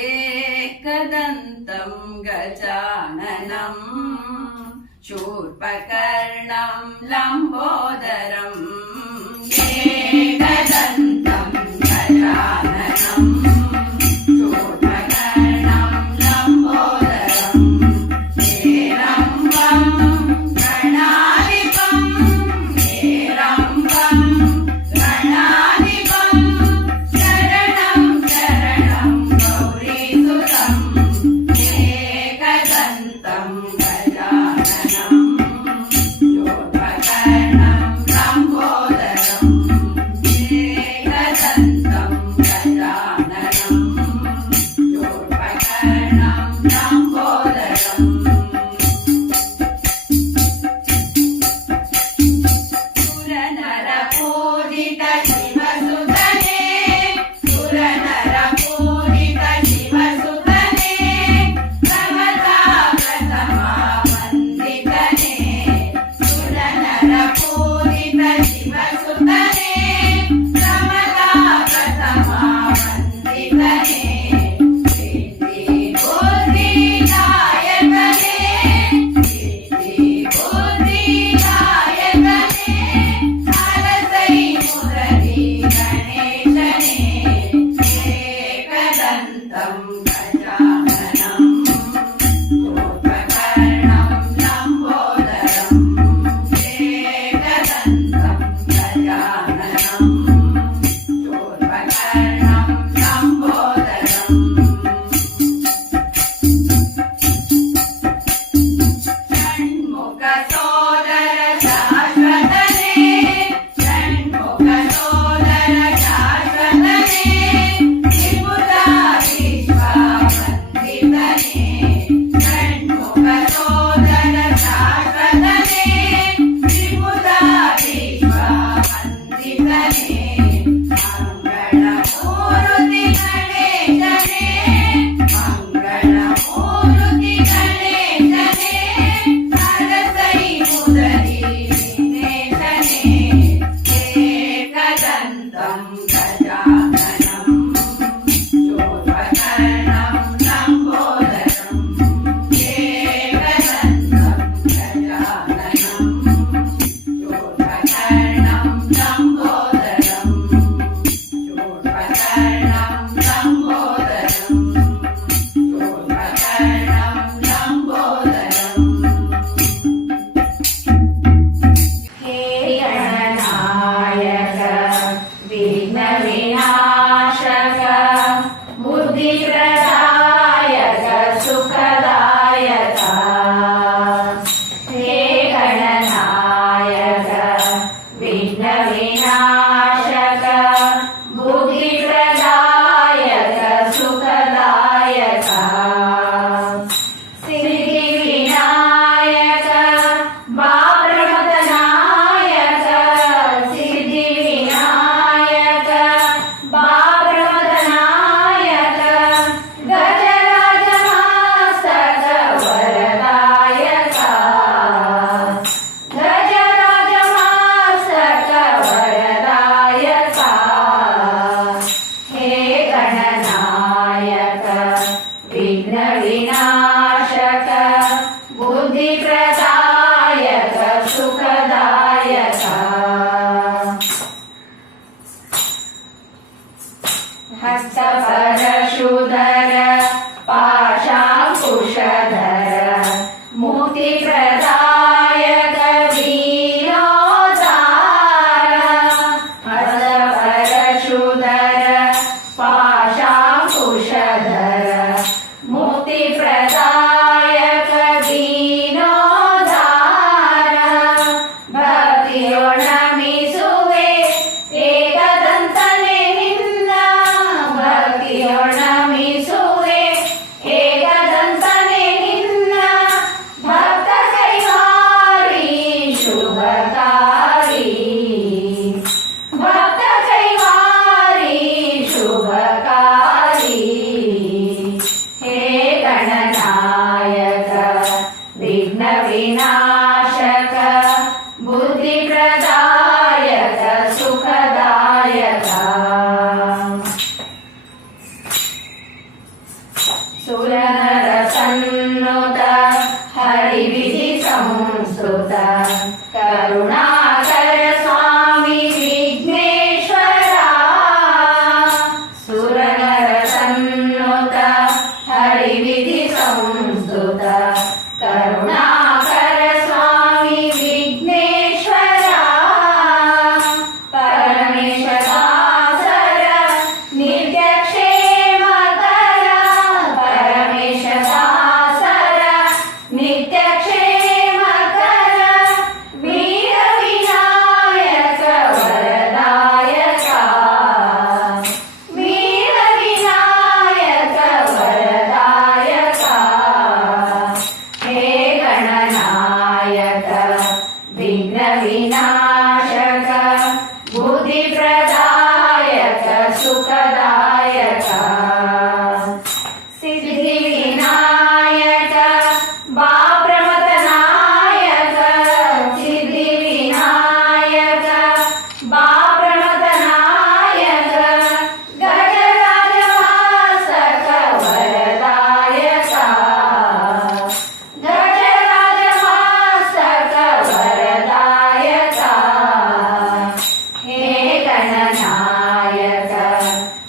एकदन्तं गजाननं शूर्पकर्णं लम्बोदरम् एकदन्तं गजाननं शूर्पकर्णं लम्बोदरम् हेरम्बं गणाधिपं हेरम्बं गणाधिपं शरणं शरणं गौरीसुतं एकदन्तं गजाननं शूर्पकर्णं लम्बोदरम् एकदन्तं गजाननं शूर्पकर्णं लम्बोदरम् सुरनरपूजित शिवसुतने सुरनरपूजित शिवसुतने समता प्रथमा वन्दितने सुरनरपूजित शिवसुतने समता प्रथमा वन्दितने सिद्धिबुद्धिदायकने सिद्धिबुद्धिदायकने अलसै मुरली गणेशने एकदन्तं गजाननं शूर्पकर्णं लम्बोदरम् एकदन्तं गजाननं शूर्पकर्णं लम्बोदरम् षण्मुख सोदर शाश्वतने षण्मुख सोदर शाश्वतने त्रिपुरा विश्ववन्दितने षण्मुख सोदर शाश्वतने त्रिपुरा विश्ववन्दितने मंगलमूर्ति गणेशने मंगलमूर्ति गणेशने अलसै मुरली दिनेशने एकदन्तं गजाननं शूर्पकर्णं लम्बोदरम् एकदन्तं गजाननं शूर्पकर्णं लम्बोदरम् शूर्पकर्णं लम्बोदरम् शूर्पकर्णं लम्बोदरम् हे गणनायक विघ्नविनाशक बुद्धिप्रदायक सुखदायक हे गणनायक विघ्नविनाशक बुद्धिप्रदायक सुखदायक सिद्धिविनायक बाप्रमदनायक सिद्धिविनायक बाप्रमदनायक गजराजमास्तक वरदायक गजराजमास्तक वरदायक हे गणनायक विघ्नविनाशक बुद्धिप्रदायक सुखदायक हस्तपरशुधर पाशाङ्कुशधर मुक्तिप्रदायक वीरोद्धार हस्तपरशुधर पाशाङ्कुशधर मुक्तिप्रदायक ಸುರನರ ಸನ್ನುತ ಹರಿವಿಧಿ ಸಂಸ್ಕೃತ ಕರುಣಾಕರ ಸ್ವಾಮಿ ವಿಘ್ನೇಶ್ವರ ಸುರನರ ಸನ್ನುತ ಹರಿವಿಧಿ ಸಂಸ್ಕೃತ ಕರುಣಾಕರ ಸ್ವಾಮಿ ವಿಘ್ನೇಶ್ವರ ಪರಮೇಶ್ವರಾಸರ ನಿತ್ಯ ಕ್ಷೇಮಕರ ಪರಮೇಶ್ವರಾಸರ ನಿತ್ಯ ಕ್ಷೇಮಕರ ವೀರ ವಿನಾಯಕ ವರದಾಯಕ ವೀರ ವಿನಾಯಕ ವರದಾಯಕ ಹೇ ಗಣನಾಯಕ ವಿಘ್ನ ವಿನಾಶಕ ಬುದ್ಧಿ ಪ್ರದಾಯಕ ಸುಖದಾಯಕ ಸಿದ್ಧಿ ವಿನಾಯಕ ಬಾ ಪ್ರಮಥ ನಾಯಕ ಸಿದ್ಧಿ ವಿನಾಯಕ ಬಾ ಪ್ರಮಥ ನಾಯಕ ಗಜರಾಜ ವಾಸಕ ವರದಾಯಕ ಗಜರಾಜ ವಾಸಕ ವರದಾಯಕ ಹೇ ಗಣನಾಯಕ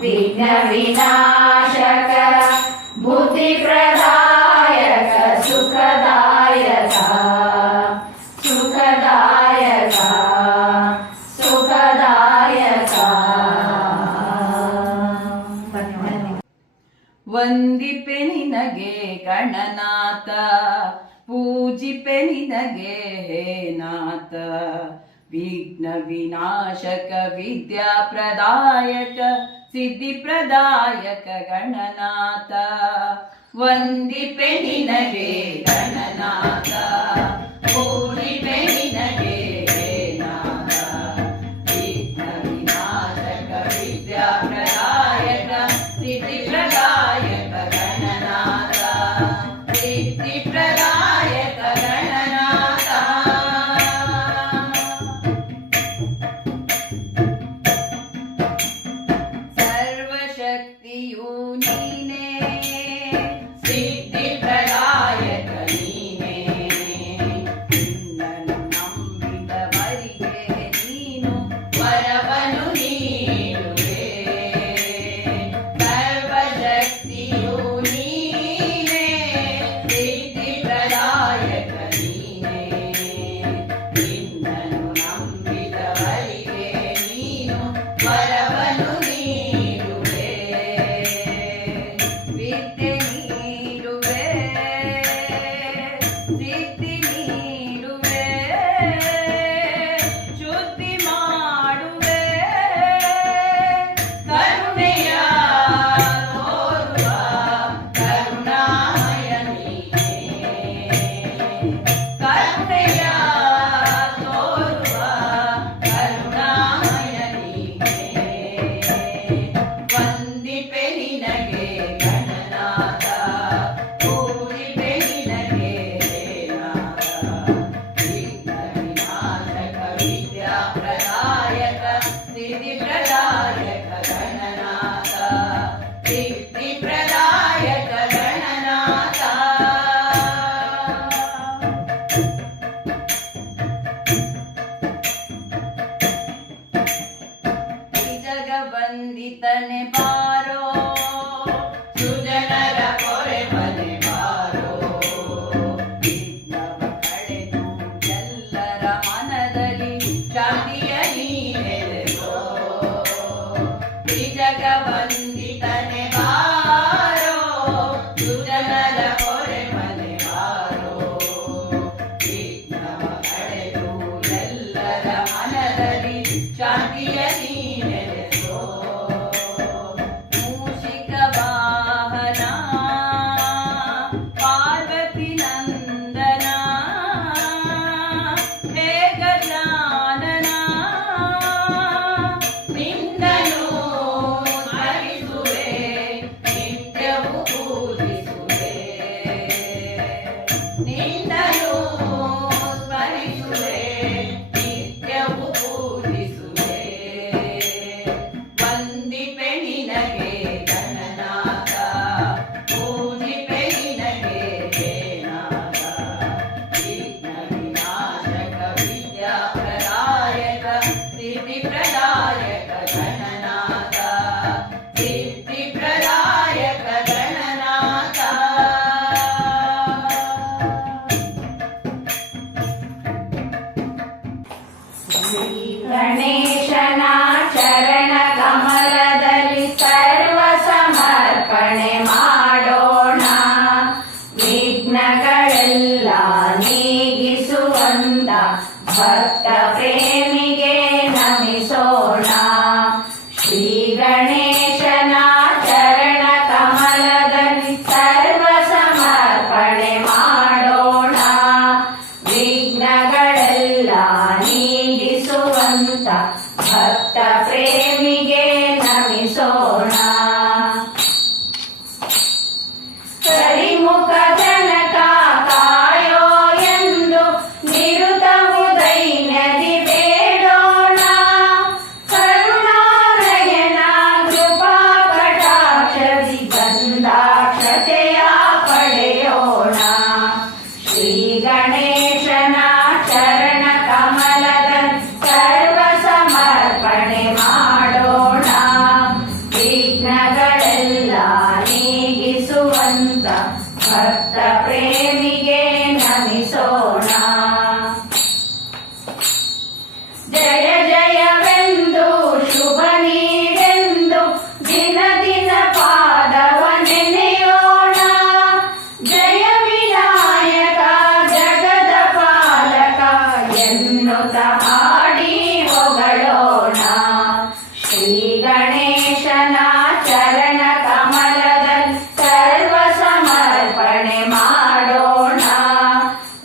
ವಿಘ್ನ ವಿನಾಶಕ ಬುದ್ಧಿ ಪ್ರದಾಯಕ ಸುಖದಾಯಕ ಸುಖದಾಯಕ ಸುಖದಾಯಕ ವಂದಿಪೆ ನಿನಗೆ ಗಣನಾಥ ಪೂಜಿಪೆ ನಿನಗೆ ಹೇ ನಾಥ ವಿಘ್ನ ವಿನಾಶಕ ವಿದ್ಯಾ ಪ್ರದಾಯಕ ಸಿದ್ಧಿ ಪ್ರದಾಯಕ ಗಣನಾಥ ವಂದಿಪೆ ನಿನಗೆ ಗಣನಾಥ ಪೂಜಿಪೆ ನಿನಗೆ ಹೇ ನಾಥ ವಿಘ್ನ ವಿನಾಶಕ ವಿದ್ಯಾ ಪ್ರದಾಯಕ ಸಿದ್ಧಿ ಪ್ರದಾಯಕ ಗಣನಾಥ ಸಿದ್ಧಿ ಪ್ರದಾಯಕ ಗಣನಾಥ ಸರ್ವಶಕ್ತಿಯು ನೀನೇ ಸಿದ್ಧಿ ಪ್ರದಾಯಕ ನೀನೇ ನಿನ್ನನ್ನು ನಂಬಿದವರಿಗೆ ನೀನು ವರವನ್ನು ನೀಡುವೆ ಸರ್ವಶಕ್ತಿಯು ನೀನೇ ಸಿದ್ಧಿ ಪ್ರದಾಯಕ ನೀನೇ ನಿನ್ನನ್ನು ನಂಬಿದವರಿಗೆ ನೀನು ವರವನ್ನು ನೀಡುವೆ ಭಕ್ತ ಪ್ರೇಮಿಗೆ ನಮಿಸೋಣ. ಜಯ ಜಯವೆಂದು ಶುಭ ನೀಡೆಂದು ದಿನ ದಿನ ಪಾದವ ನೆನೆಯೋಣ. ಜಯ ವಿನಾಯಕ ಜಗದ ಪಾಲಕ ಎನ್ನುತ್ತ ಹಾಡಿ ಹೊಗಳೋಣ. ಶ್ರೀ ಗಣೇಶನ ಚರಣ ಕಮಲದಲ್ಲಿ ಸರ್ವ ಸಮರ್ಪಣೆ ಮಾಡೋಣ.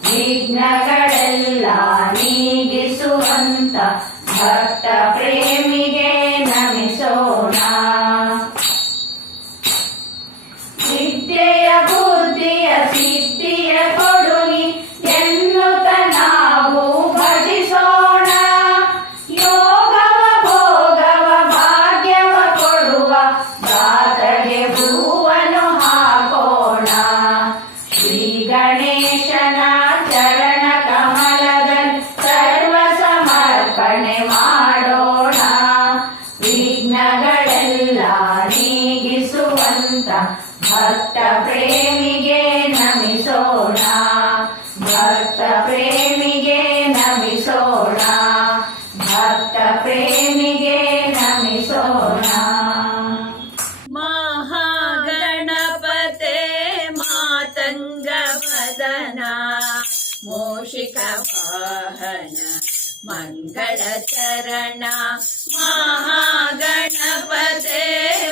ವಿಘ್ನಗಳೆಲ್ಲ ನೀಗಿಸುವಂತ ಭಕ್ತ ಪ್ರೇಮಿಗೆ ನಮಿಸೋಣ. ವಿದ್ಯೆಯ ಬುದ್ಧಿಯ ಸಿದ್ಧಿಯ ಕೊಡುನಿ ಎನ್ನುತ್ತ ನಾವು ಭಜಿಸೋಣ. ಯೋಗವ ಭೋಗವ ಭಾಗ್ಯವ ಕೊಡುವ ದಾತಗೆ ಹೂವನ್ನು ಹಾಕೋಣ. ಶ್ರೀ ಗಣೇಶನ ಚರಣ ಕಮಲದಲ್ಲಿ ಸರ್ವ ಸಮರ್ಪಣೆ ಮಾಡೋಣ. ವಿಘ್ನಗಳೆಲ್ಲ ನೀಗಿಸುವಂತ ಭಕ್ತ ಪ್ರೇಮಿಗೆ ನಮಿಸೋಣ. ಭಕ್ತ ಪ್ರೇಮಿಗೆ ನಮಿಸೋಣ. ಭಕ್ತ ಪ್ರೇಮಿಗೆ ನಮಿಸೋಣ. ಮಹಾಗಣಪತೆ ಮಾತಂಗ ವದನ ಮೂಷಿಕ ವಾಹನ ಮಂಗಳ ಚರಣ. ಮಹಾಗಣಪತೆ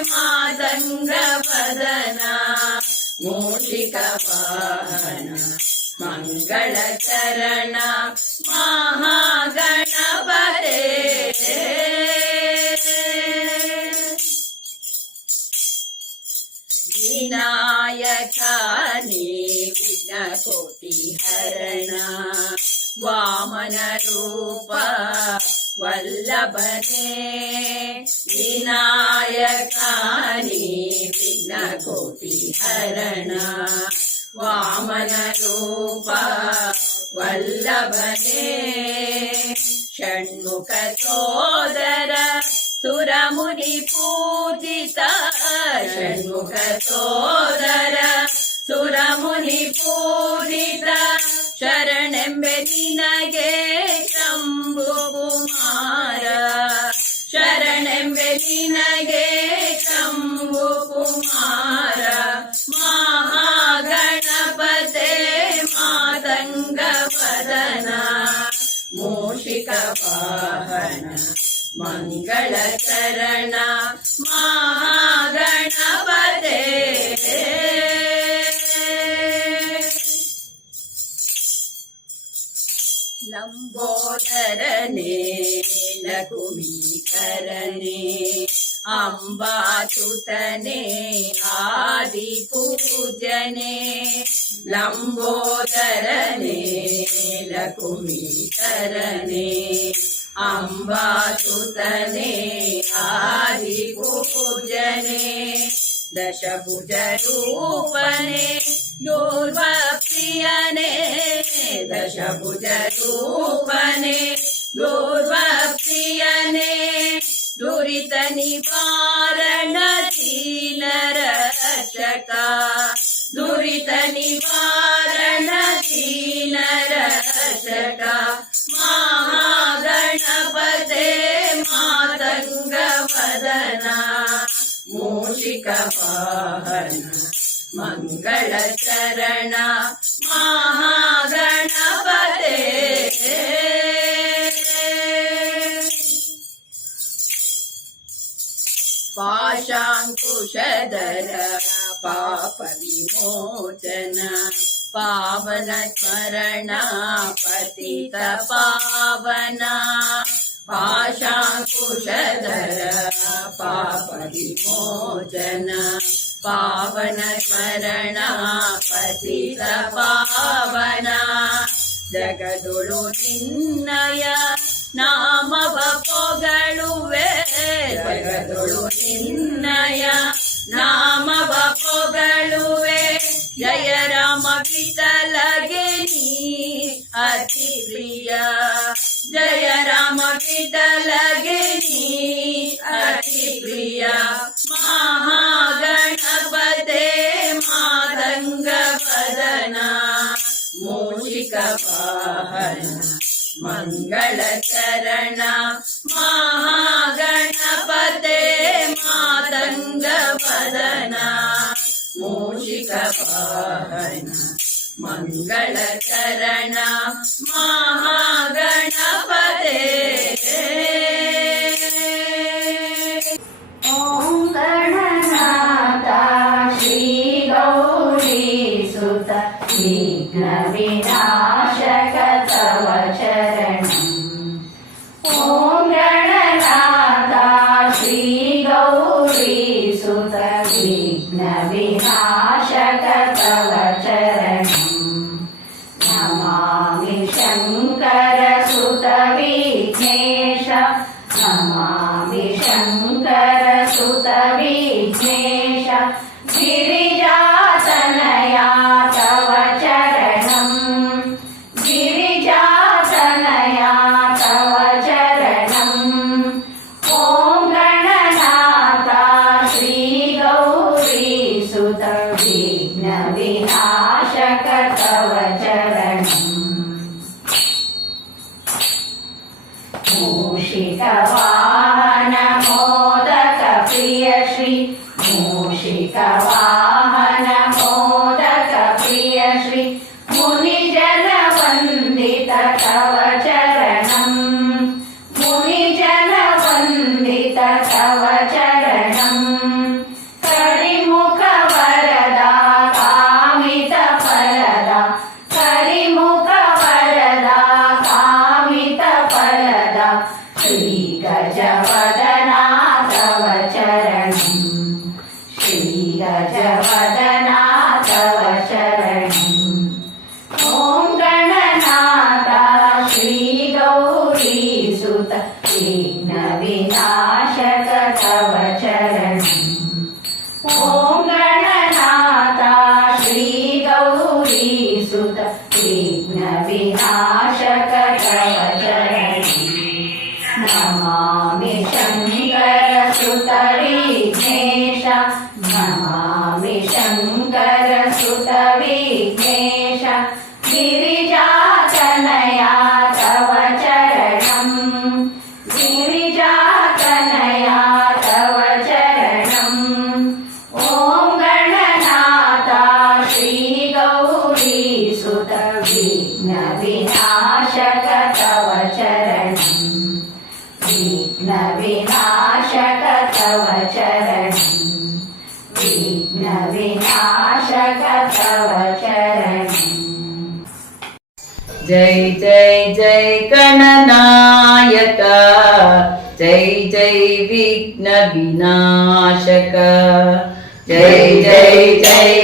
ಮಾತಂಗ ವದನ ಮೂಷಿಕ ವಾಹನ ಮಂಗಳ ಚರಣ. ಮಹಾಗಣಪತೆ ವಿನಾಯಕ ನೀ ವಿಘ್ನ ಕೋಟಿ ಹರಣ. ವಾಮನ ರೂಪ ವಲ್ಲಭನೇ ವಿನಾಯಕ ನೀ ವಿಘ್ನ ಕೋಟಿ ಹರಣ. ವಾಮನ ರೂಪ ವಲ್ಲಭನೇ ಷಣ್ಮುಖ ಸೋದರ ಸುರಮುನಿ ಪೂಜಿತ. ಷಣ್ಮುಖ ಸೋದರ ಸುರಮುನಿ ಪೂಜಿತ ಶರಣೆಂಬೆ ನಿನಗೆ ಶಂಭು ಕುಮಾರ. ಶರಣೆಂಬೆ ನಿನಗೆ ಶಂಭು ಕುಮಾರ. ಮಹಾಗಣಪತೆ ಮಾತಂಗ ವದನ ಮೂಷಿಕ ವಾಹನ ಮಂಗಳ ಚರಣ. ಮಹಾಗಣಪತೆ ಲಂಬೋದರನೇ ಲಘುಮೀಕರನೇ ಅಂಬಾಸುತನೇ ಆದಿಪೂಜನೆ. ಲಂಬೋದರನೇ ಲಘುಮೀಕರನೇ ಅಂಬಾಸುತನೇ ಆದಿಪೂಜನೆ. ದಶಭುಜ ರೂಪನೆ ದುರ್ವ ಪ್ರಿಯನೆ. ದಶಭುಜ ರೂಪನೆ ದುರ್ವ ಪ್ರಿಯನೆ. ದುರಿತ ನಿವಾರಣ ದೀನ ರಕ್ಷಕ. ದುರಿತ ನಿವಾರಣ ದೀನ ರಕ್ಷಕ. ಮಹಾಗಣಪತೆ ಮಾತಂಗ ವದನ ಮೂಷಿಕ ವಾಹನ ಮಂಗಳ ಚರಣ. ಮಹಾಗಣಪತೆ ಪಾಶಾಂಕುಶಧರ ಪಾಪ ವಿಮೋಚನ. ಪಾವನ ಸ್ಮರಣ ಪತಿತ ಪಾವನ. ಪಾಶಾಂಕುಶಧರ ಪಾಪ ವಿಮೋಚನ. ಪಾವನ ಸ್ಮರಣ ಪತಿತ ಪಾವನ. ಜಗದೊಳು ನಿನ್ನಯ ನಾಮವ ಪೊಗಳುವೆ. ಜಗದೊಳು ನಿನ್ನಯ ನಾಮವ ಪೊಗಳುವೆ. ಜಯ ರಾಮ ವಿಠಲಗೆ ನೀ ಅತಿ ಪ್ರಿಯ. ಜಯ ರಾಮ ವಿಠಲಗೆ ನೀ ಅತಿ ಪ್ರಿಯ. ಮಹಾಗಣಪತೆ ಮಾತಂಗ वाहन मङ्गलचरण महागणपते मातङ्गवदन मूषिकवाहन मङ्गलचरण महागणपते ॐ गणनाथा श्री गौरीसुत विघ्नविनाशक तव चरणम् ॐ गणनाथा श्री गौरीसुत विघ्नविनाशक तव चरणम् नमामि शङ्कर सुत विघ्नेश नमामि शङ्कर सुत विघ्नेश गिरिजातनया तव चरणम् गिरिजातनया तव चरणम् ॐ गणनाथा श्री गौरीसुत विघ्नविनाशक तव चरणम् मूषिकवाहन मोदक प्रिय श्री मूषिकवाहन मोदक प्रिय श्री मुनिजन वन्दित तव चरणम् मुनिजन वन्दित तव चरणम् करिमुख वरदा कामित फलदा करिमुख वरदा कामित फलदा श्री गजवदना तव चरणम् श्री गजवदना तव चरणम् ॐ गणनाथा श्री गौरीसुत विघ्नविनाशक तव चरणम् ॐ गणनाथा श्री गौरीसुत विघ्नविनाशक तव चरणम् नमामि शङ्कर सुत विघ्नेश नमामि शङ्कर सुत विघ्नेश गिरिजातनया तव चरणम् गिरिजातनया तव चरणम् ॐ गणनाथा श्री गौरीसुत विघ्नविनाशक तव चरणम् विघ्नविनाशक तव चरणम् विघ्नविनाशक तव चरणम् जय जय जय गणनायक जय जय विघ्न विनाशक जय जय जय